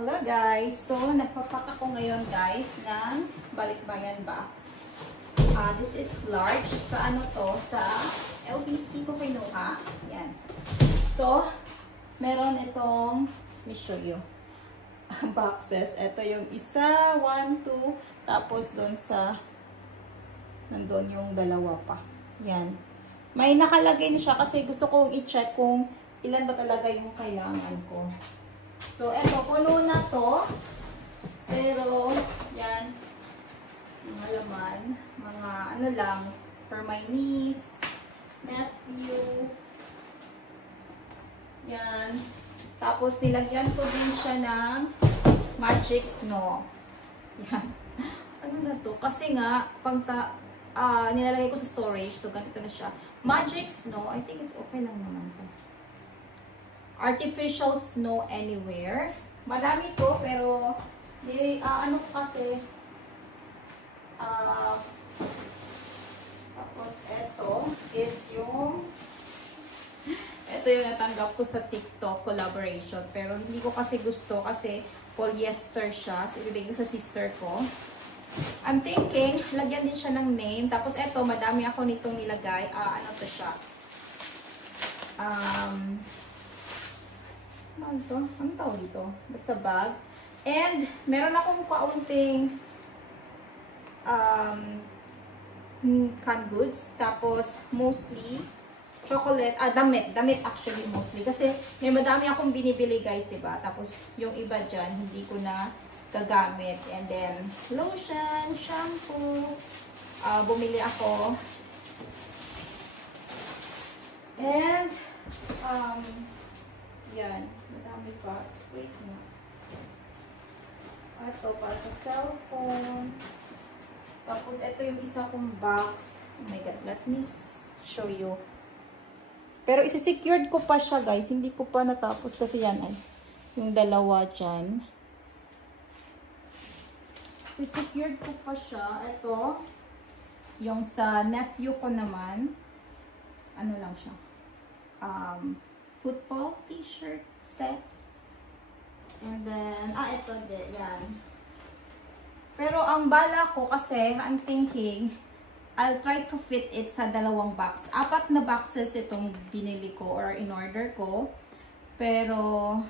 Hello guys! So, nagpapak ako ngayon guys ng balikbayan box. This is large. Sa ano to? Sa LBC ko kinuha. Yan. So, meron itong, let me show you, boxes. Ito yung isa, 1, 2, tapos doon sa, nandun yung dalawa pa. Yan. May nakalagay na siya kasi gusto kong i-check kung ilan ba talaga yung kailangan ko. So, eto, puno na to. Pero, yan. Mga laman. Mga ano lang. For my niece, nephew. Yan. Tapos, nilagyan ko din siya ng Magic Snow. Yan. Ano na to? Kasi nga, nilalagay ko sa storage. So, ganito na siya. Magic Snow. I think it's okay lang naman to. Artificial Snow Anywhere. Madami to, pero ano kasi tapos ito is yung natanggap ko sa TikTok collaboration, pero hindi ko kasi gusto kasi polyester siya. So, ibibigay ko sa sister ko. I'm thinking, lagyan din siya ng name. Tapos ito, madami ako nitong nilagay. Ano to siya? Ano ito? Anong tawag dito? Basta bag. And, meron akong kaunting canned goods. Tapos, mostly, chocolate. Damit. Damit actually mostly. Kasi, may madami akong binibili guys, diba? Tapos, yung iba dyan, hindi ko na gagamit. And then, lotion, shampoo. Bumili ako. And, yan. Madami pa. Wait na. Ito, para sa cellphone. Tapos, ito yung isa kong box. Oh my God. Let me show you. Pero, isi-secured ko pa siya, guys. Hindi ko pa natapos kasi yan ay yung dalawa dyan. Isi-secured ko pa siya. Ito, yung sa nephew ko naman. Ano lang siya? Football t-shirt set. And then, ito din, yan. Pero ang bala ko kasi, I'm thinking, I'll try to fit it sa dalawang box. 4 na boxes itong binili ko or in-order ko. Pero,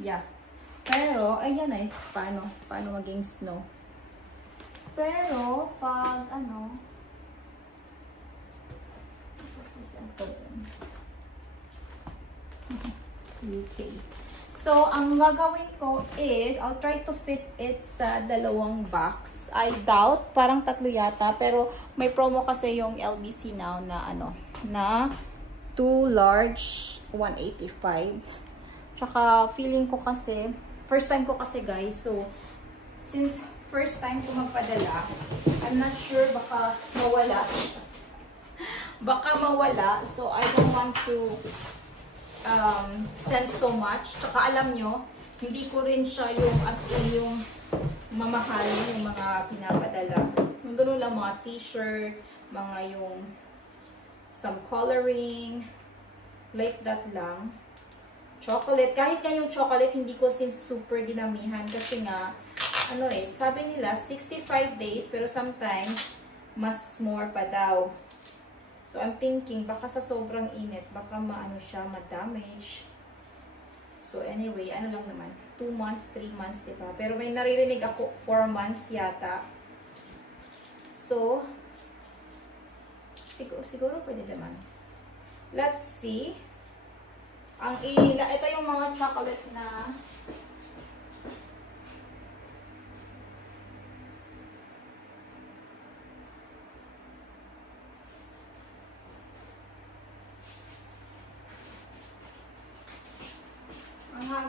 yeah. Pero, ayan eh, paano maging snow. Pero, pag ano, UK. So, ang gagawin ko is, I'll try to fit it sa dalawang box. I doubt, parang 3 yata, pero may promo kasi yung LBC now na ano, na 2 large, 185. Tsaka, feeling ko kasi, first time ko kasi guys, so, since first time ko magpadala, I'm not sure, baka mawala. So I don't want to send so much. Tsaka alam nyo, hindi ko rin siya yung as in yung mamahal yung mga pinapadala. Yung gano'n lang mga t-shirt, mga yung some coloring, like that lang. Chocolate, kahit nga yung chocolate, hindi ko sin super dinamihan kasi nga, ano eh, sabi nila 65 days, pero sometimes, mas more pa daw. So, I'm thinking, baka sa sobrang init, baka maano siya, ma-damage. So, anyway, ano lang naman, 2 months, 3 months, diba? Pero may naririnig ako, 4 months yata. So, siguro pwede naman. Let's see. Ito yung mga chocolate na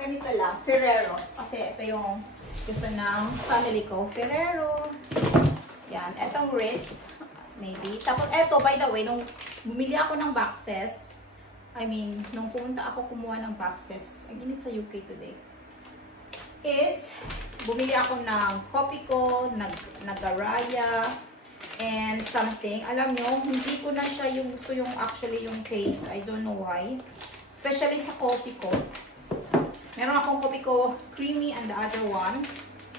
ganito lang, Ferrero. Kasi ito yung gusto ng family ko. Ferrero. Yan. Etong Ritz. Maybe. Tapos eto, by the way, nung bumili ako ng boxes, nung pumunta ako kumuha ng boxes, ang init sa UK today, is, bumili ako ng Copico, Nagaraya, and something. Alam nyo, hindi ko na siya yung gusto yung actually yung case. I don't know why. Especially sa Copico. Meron akong kopi ko creamy and the other one,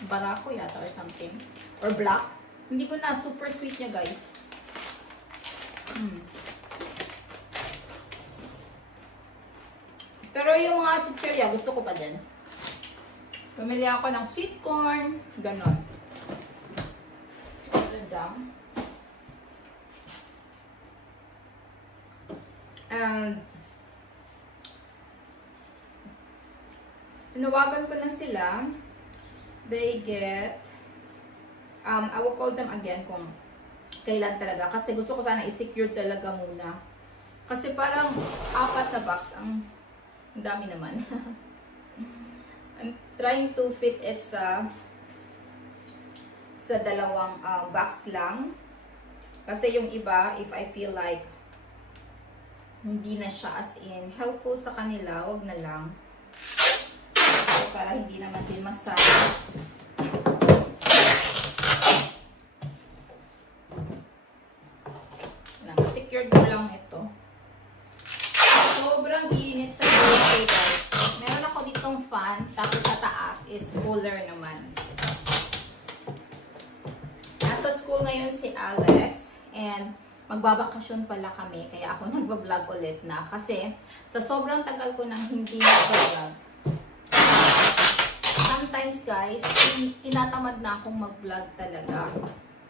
barako yata or something. Or black. Hindi ko na, super sweet niya guys. Pero yung mga chichirya, gusto ko pa din. Pumili ako ng sweet corn, ganon. And tinawagan ko na sila. They get I will call them again kung kailan talaga. Kasi gusto ko sana i-secure talaga muna. Kasi parang 4 na box. Ang dami naman. I'm trying to fit it sa 2 box lang. Kasi yung iba, if I feel like hindi na siya as in helpful sa kanila, wag na lang. So, para hindi naman din masayang. Secured mo lang ito. Sobrang init sa buhay guys. Meron ako ditong fan, tapos sa taas is cooler naman. Nasa school ngayon si Alex, and magbabakasyon pala kami, kaya ako nagbablog ulit na. Kasi sa sobrang tagal ko nang hindi nagbablog, sometimes guys, tinatamad na akong mag-vlog talaga.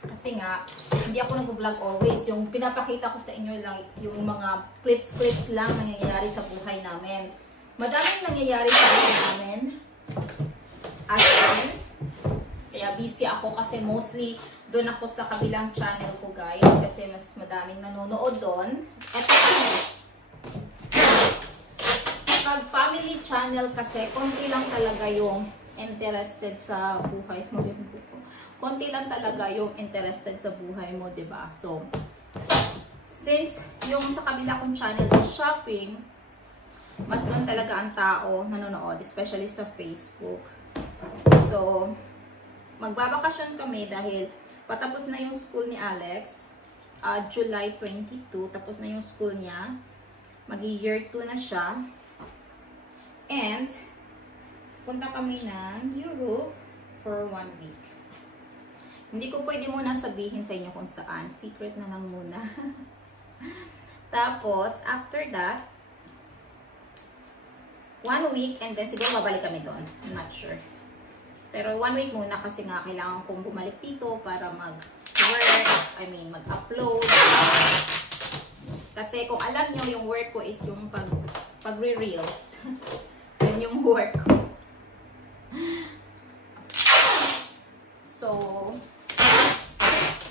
Kasi nga, hindi ako nag-vlog always. Yung pinapakita ko sa inyo lang, yung mga clips lang nangyayari sa buhay namin. Madaming nangyayari sa buhay namin. As in, kaya busy ako kasi mostly doon ako sa kabilang channel ko guys. Kasi mas madaming nanonood doon. At pag family channel kasi, konti lang talaga yung interested sa buhay mo. Konti lang talaga yung interested sa buhay mo, diba? So, since yung sa kabila kong channel is shopping, mas doon talaga ang tao nanonood, especially sa Facebook. So, magbabakasyon kami dahil patapos na yung school ni Alex, July 22, tapos na yung school niya. Mag-year 2 na siya. And, punta kami ng Europe for 1 week. Hindi ko pwede muna sabihin sa inyo kung saan. Secret na lang muna. Tapos, after that, 1 week, and then siguro mabalik kami doon. I'm not sure. Pero 1 week muna kasi nga kailangan kong bumalik dito para mag-work, mag-upload. Kasi kung alam nyo, yung work ko is yung pag-re-reels. Yan yung work ko. So,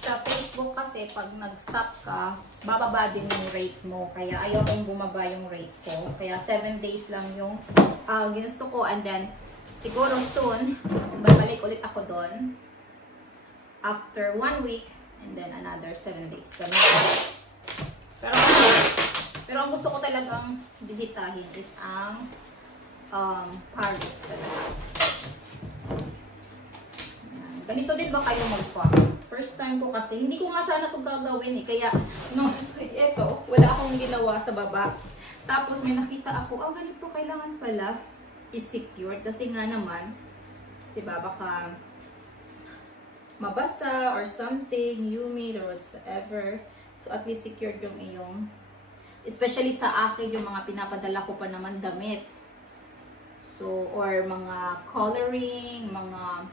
sa Facebook kasi, pag nag-stop ka, bababa din yung rate mo. Kaya ayaw kong bumaba yung rate ko. Kaya 7 days lang yung ginusto ko. And then, siguro soon, babalik ulit ako doon. After 1 week, and then another 7 days. Pero ang gusto ko talagang bisitahin is ang Paris talaga. Ganito din ba kayo mag-farm? First time ko kasi, hindi ko nga sana ito gagawin eh. Kaya, no, eto, wala akong ginawa sa baba. Tapos may nakita ako, ganito kailangan pala is-secure. Kasi nga naman, diba, baka mabasa or something, humid or whatsoever. So, at least secured yung iyong, especially sa akin, yung mga pinapadala ko pa naman damit. So, or mga coloring, mga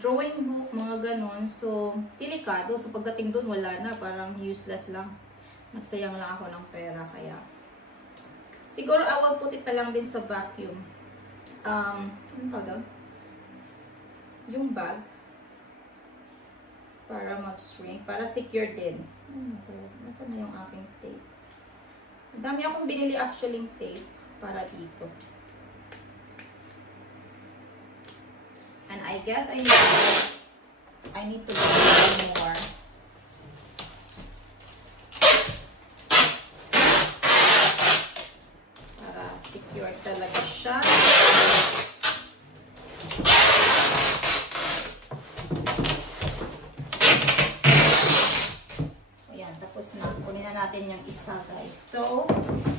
drawing book, mga ganon. So, delikado. So, pagdating dun, wala na. Parang useless lang. Nagsayang lang ako ng pera. Kaya, siguro, I will put it na lang din sa vacuum. Ano tawag? Yung bag. Para mag-shrink. Para secure din. Nasaan na yung aking tape? Dami akong binili actually tape para dito. And I guess I need to buy more. Para secure talaga siya. Ayan, tapos na. Kunin na natin yung isa, guys. So,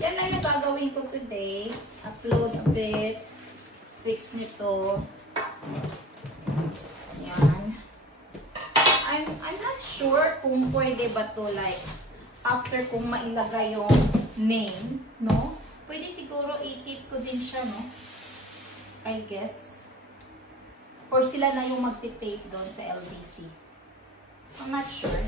yan na yung gagawin ko today. Upload bit. Fix nito. Yan. I'm not sure kung pwede ba to like after kung mailagay yung name, no? Pwede siguro i-keep ko din siya, no? I guess. Or sila na yung magti-tape doon sa LBC. I'm not sure.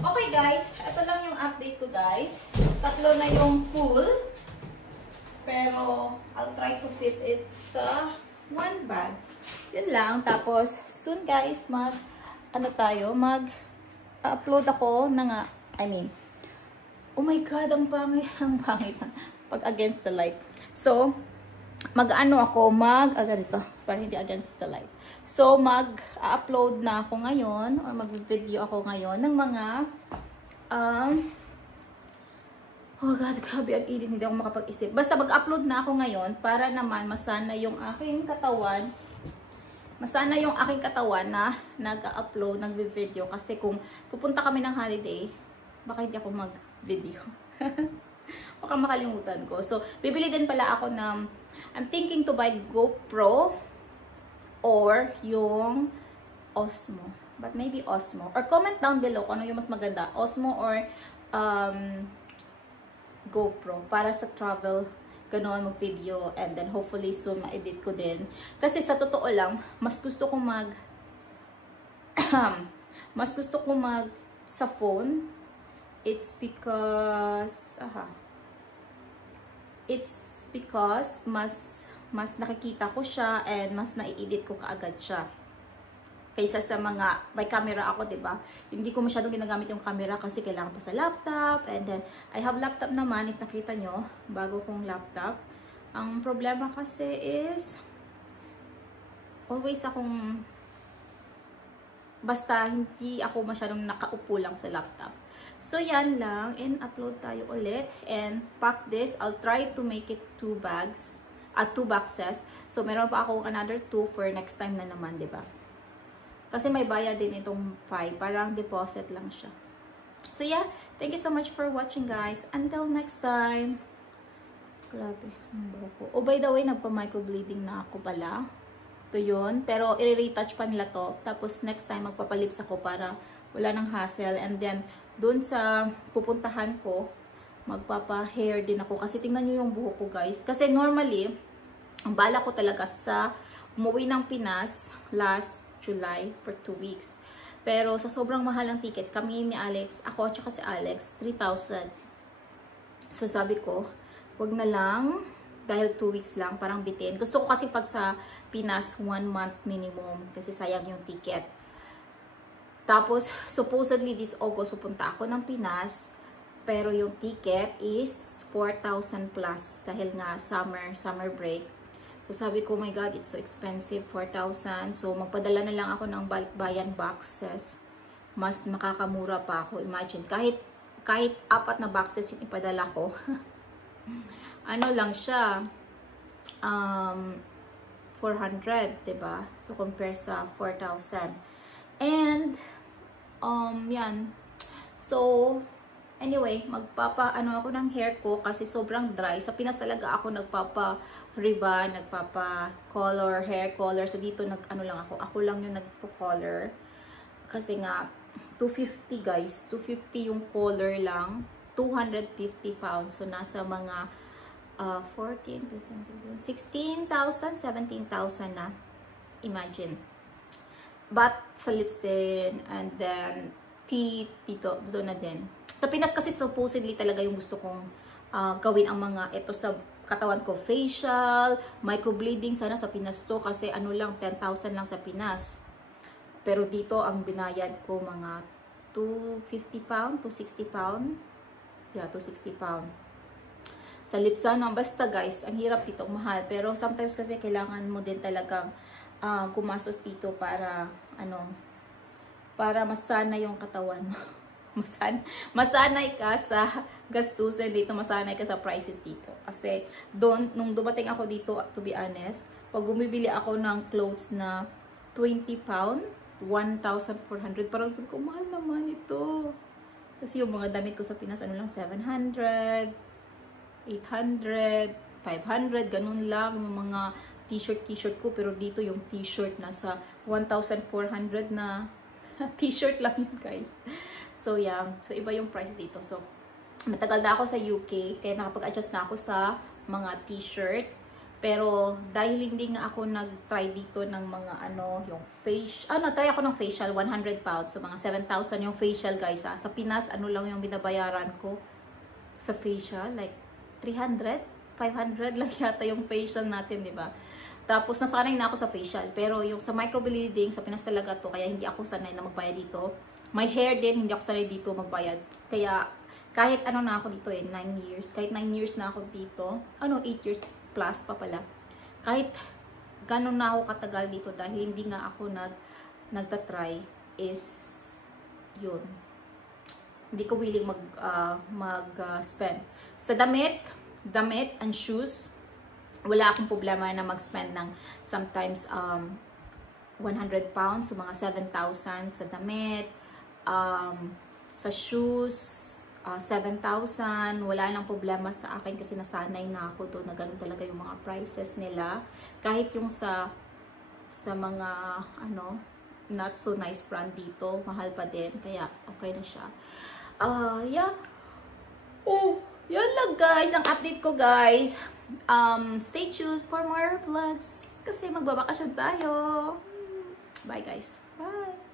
Okay guys, ito lang yung update ko guys. Tatlo na yung full. Pero I'll try to fit it sa one bag. Yun lang. Tapos soon guys, mag-upload ako na nga, oh my god, ang pangit pag against the light. So, ganito, para hindi against the light. So, mag-upload na ako ngayon, or mag-video ako ngayon ng mga, oh god, grabe ang init, hindi ako makapag-isip. Basta mag-upload na ako ngayon para naman masana yung aking katawan. Na nag-upload, nag-video. Kasi kung pupunta kami ng holiday, baka hindi ako mag-video. Baka makalimutan ko. So, bibili din pala ako ng, I'm thinking to buy GoPro or yung Osmo. But maybe Osmo. Or comment down below kung ano yung mas maganda. Osmo or GoPro para sa travel, ganoon, mag-video, and then hopefully soon ma-edit ko din. Kasi sa totoo lang, mas gusto ko sa phone. It's because mas nakikita ko siya and mas na-edit ko kaagad siya. Kaysa sa mga, may camera ako, diba? Hindi ko masyadong ginagamit yung camera kasi kailangan pa sa laptop. And then, I have laptop naman, if nakita nyo, bago kong laptop. Ang problema kasi is, always akong, basta hindi ako masyadong nakaupo lang sa laptop. So, yan lang. And upload tayo ulit. And pack this. I'll try to make it 2 bags. 2 boxes. So, meron pa ako another 2 for next time na naman, diba? Kasi may bayad din itong 5. Parang deposit lang siya. So yeah, thank you so much for watching guys. Until next time. Grabe, ang buhok ko. Oh, by the way, nagpa-microblading na ako pala. Ito yun. Pero i-retouch pa nila to. Tapos next time magpapalips ako para wala nang hassle. And then, dun sa pupuntahan ko, magpapa-hair din ako. Kasi tingnan nyo yung buhok ko guys. Kasi normally, ang bala ko talaga sa umuwi ng Pinas last July for 2 weeks. Pero sa sobrang mahal ng ticket, kami ni Alex, ako at si Alex, 3,000. So sabi ko, wag na lang, dahil 2 weeks lang, parang bitin. Gusto ko kasi pag sa Pinas, 1 month minimum, kasi sayang yung ticket. Tapos, supposedly this August, pupunta ako ng Pinas, pero yung ticket is 4,000 plus, dahil nga summer break. So, sabi ko, oh my God, it's so expensive, 4,000. So, magpadala na lang ako ng balikbayan boxes. Mas makakamura pa ako. Imagine, kahit 4 na boxes yung ipadala ko. Ano lang siya, 400, diba? So, compare sa 4,000. And, yan. So, anyway, ano ako ng hair ko kasi sobrang dry. Sa Pinas talaga ako nagpapa-ribbon, nagpapa-color, hair color. So dito ano lang ako. Ako lang yung nagpo-color. Kasi nga 250 guys, 250 yung color lang. 250 pounds. So nasa mga 14, 15, 16,000, 17,000 na. Imagine. But sa lips din, and then teeth dito na din. Sa Pinas kasi supposedly talaga yung gusto kong gawin ang mga ito sa katawan ko. Facial, microblading, sana sa Pinas to kasi ano lang, 10,000 lang sa Pinas. Pero dito ang binayad ko mga 250 pound, 260 pound. Yeah, 260 pound. Sa Lipsana, basta guys, ang hirap dito, mahal. Pero sometimes kasi kailangan mo din talagang gumastos dito para para masana yung katawan. Masanay ka sa gastusin dito, masanay ka sa prices dito. Kasi doon, nung dumating ako dito, to be honest, pag bumibili ako ng clothes na 20 pound, 1,400, parang sabi ko, mahal naman ito. Kasi yung mga damit ko sa Pinas, ano lang, 700, 800. 500, ganun lang yung mga t-shirt ko. Pero dito yung t-shirt nasa 1,400 na t-shirt lang yun, guys. So, yeah. So, iba yung price dito. So, matagal na ako sa UK, kaya nakapag-adjust na ako sa mga t-shirt. Pero, dahil hindi nga ako nag-try dito ng mga yung try ako ng facial, 100 pounds. So, mga 7,000 yung facial, guys. Sa Pinas, lang yung binabayaran ko sa facial? Like, 300? 500 lang yata yung facial natin, di ba? Tapos, nasanay na ako sa facial. Pero, yung sa microblading, sa Pinas talaga to, kaya hindi ako sanay na magbayad dito. My hair din, hindi ako sanay dito magbayad. Kaya, kahit na ako dito 9 years. Kahit 9 years na ako dito. 8 years plus pa pala. Kahit ganun na ako katagal dito dahil hindi nga ako nagtatry is yun. Hindi ko willing mag-spend. Sa damit and shoes, wala akong problema na mag-spend ng sometimes 100 pounds, so mga 7,000 sa damit, sa shoes, 7,000, wala nang problema sa akin kasi nasanay na ako doon na ganun talaga yung mga prices nila. Kahit yung sa mga not so nice brand dito, mahal pa din, kaya okay na siya. Yeah. Yan lang, guys, ang update ko, guys. Stay tuned for more vlogs kasi magbabakasyon tayo. Bye, guys. Bye.